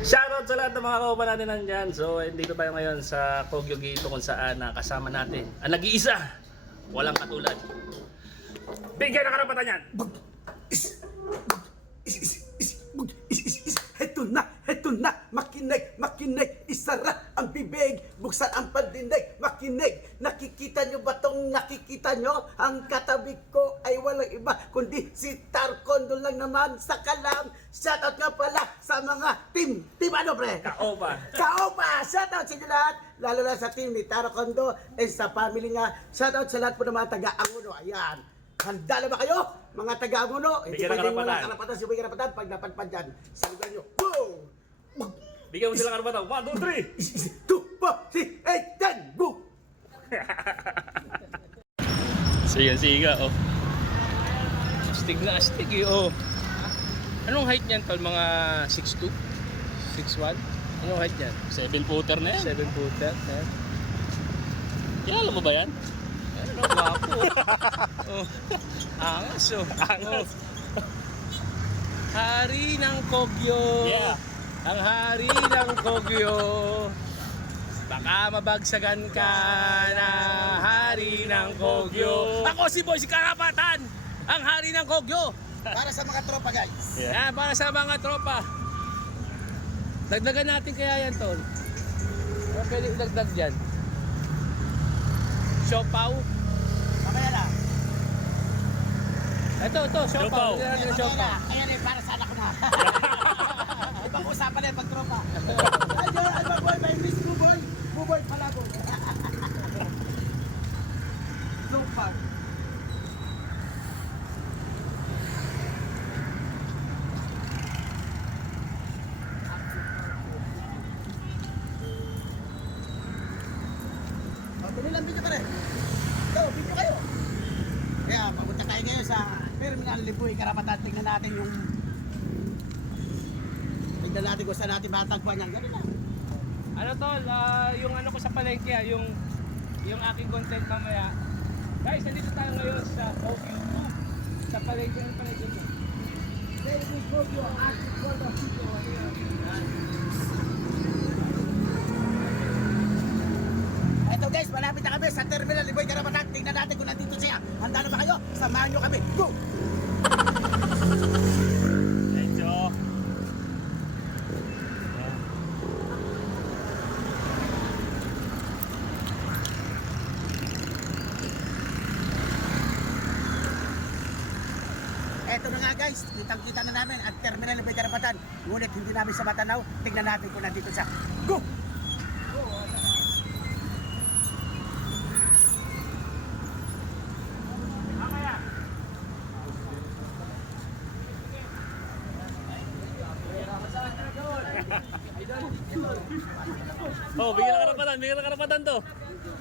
Shoutout sa lahat ng mga kauban natin nandyan. So, dito tayo ngayon sa Kogyo Gate kung saan kasama natin ang nag-iisa, walang katulad. Bigyan ng karapatan yan! Heto na, makinig, isara ang bibig, buksan ang pandinig, makinig. Nakikita nyo ba tong nakikita nyo? Ang katabi ko ay walang iba, kundi si Tarcondo lang naman sa Kalam. Shoutout nga pala sa mga team ano pre? Kaopa, shoutout sa inyo lahat, lalo na sa team ni Tarcondo and sa family niya. Shoutout sa lahat po ng mga taga-Anguno, ayan. Handa na ba kayo, mga taga-Anguno? Hindi pwedeng walang karapatan, si Boy Karapatan pag napadpad dyan sa lugar nyo. Go! Bigyan mo sila karapatan. 1, 2, 2, 4, 6, 8, 10, go! Siga, oh. Astig na astig, eh, oh. Anong height niyan, tol? Mga 6'2"? 6'1"? Anong height niyan? 7-footer na yan. 7-footer, eh. Kilala mo ba yan? Ano, wapo. Oh. Angas, oh. Angas. Oh. Hari ng Kogyo. Yeah. Ang hari ng Kogyo. Baka mabagsagan ka na hari ng Kogyo. Ako si Boy, si Karapatan. Ang hari ng Kogyo. Para sa mga tropa guys. Yeah. Yan, para sa mga tropa. Dagdagan natin kaya yan, tol. Ano pwede dagdag dyan? Siopaw. Mamaya na. Ito, siopaw. Ayan eh, para sa anak ko na. Ibang usapan na yung pagtropa. Ayun, ano boy, may miss Buboy. Buboy Palago. Tropa. Tuloy video pa rin. Ito, video kayo. Kaya papunta tayo ngayon sa Terminal Liboy Karapatan. Tingnan natin yung kung saan natin matagpuan yan. Ganun na. Ano tol, yung ano ko sa palengke, yung aking content mamaya. Guys, nandito tayo ngayon sa Kogyo. Sa palengke ng palengke. Very good Kogyo, active for the people. Eto guys, malapit na kami sa Terminal Liboy Karapatan. Tingnan natin kung nandito siya. Handa na ba kayo? Samahan nyo kami. Go! Medyo. Eto na nga guys, kitang-kita na namin ang Terminal Liboy Karapatan. Ngunit hindi namin sa matanaw. Tingnan natin kung nandito siya. Go! Oh, bigyan ng karapatan to.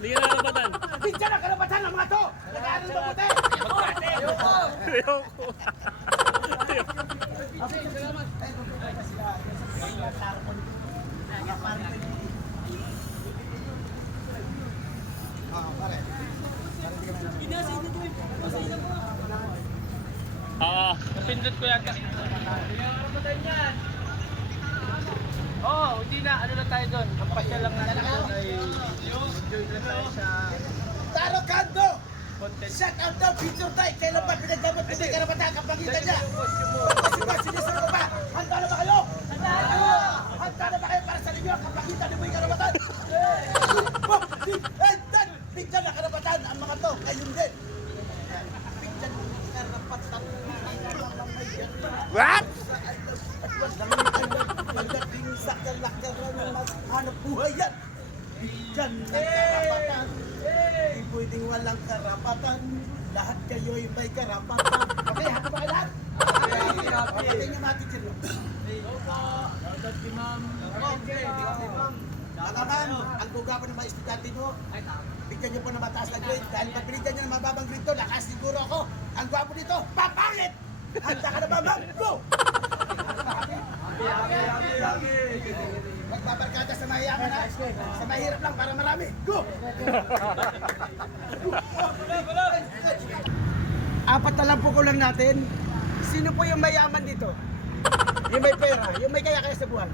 Bigyan ng karapatan. Bigyan ang karapatan ng mga to! Nag-aaral ba puti? Ayoko. Napindot ko yata. Oh, hindi na. Ano lang tayo doon? Kapasya lang natin doon ay enjoy lang tayo sa Tarcondo! content. Shut up daw, picture tayo! Kailan ba pinagdamot mo may karapatan? Kapangitan niya! Pagkasiba, sinisar ko pa! Handa na ba kayo? Handa na kayo! Handa na ba kayo para sa ninyo? Kapangitan niyo may karapatan! Bigyan na karapatan ang mga to! Ngayon din! Bigyan na karapatan! What? Pagdating sa kalakaran ng hanap buhay yan! Bigyan ng karapatan! Hindi pwedeng walang karapatan. Lahat kayo'y may karapatan. Okay, happy ba kayo lahat? Okay, nga natin sila. Mga man, ang buga po ng mga estudyante mo, bigyan nyo po ng mataas na grade. Dahil pag binigyan nyo ng mababang grade to, lakas siguro ako. Ang gwapo dito, papangit! Handa ka na ba, ma'am? Go! Magbabarkada sa mahiyaman na. Sa mahirap lang para marami. Go! Apat na lang po ko lang natin. Sino po yung mayaman dito? Yung may pera, yung may kaya-kaya sa buhay.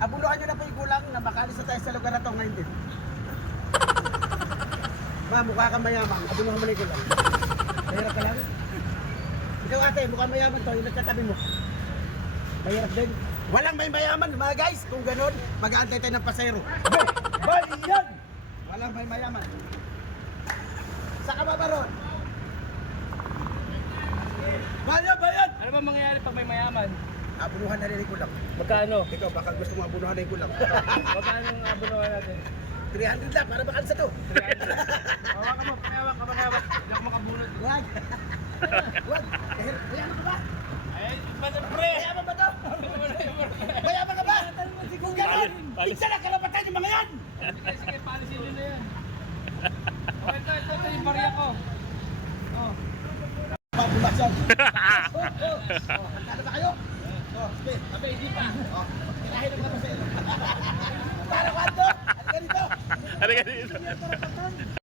Abuluhan nyo na po yung kulang na makalis na tayo sa lugar na to ngayon din. Ma, mukha kang mayaman. Abuluhan mo na yung kulang. Mahirap ka lang. Ikaw ate, mukhang mayaman to. Yung nagkatabi mo. Mahirap din. Walang may mayaman mga guys. Kung ganun, mag-aantay tayo ng pasero. Bayan! Walang may mayaman. Saka ba ron? Bayan! Ano ba mangyayari pag may mayaman? Abuluhan na rin yung kulang. Magkano? Ikaw, baka gusto mo abuluhan na yung kulang. Magkano ang abunuhan natin? 300 lang, para baka sa to. Hawak ka mo, pahawak ka, pahawak. Hindi ako makabunod. Wag! Wag! Mayaman ka ba? Ay, pre! Mayaman ba to? Mayaman ka ba? Kung gano'n, pizza na kalapatan yung mga yan! Sige, policy nyo na yan. Oh, ito yung barya ko. Oh. Pabulasan. Handa ba kayo? Sige, sabi, hindi pa. Kinahin ang kapasero. Para kwento! Halika dito! Ano ka dito?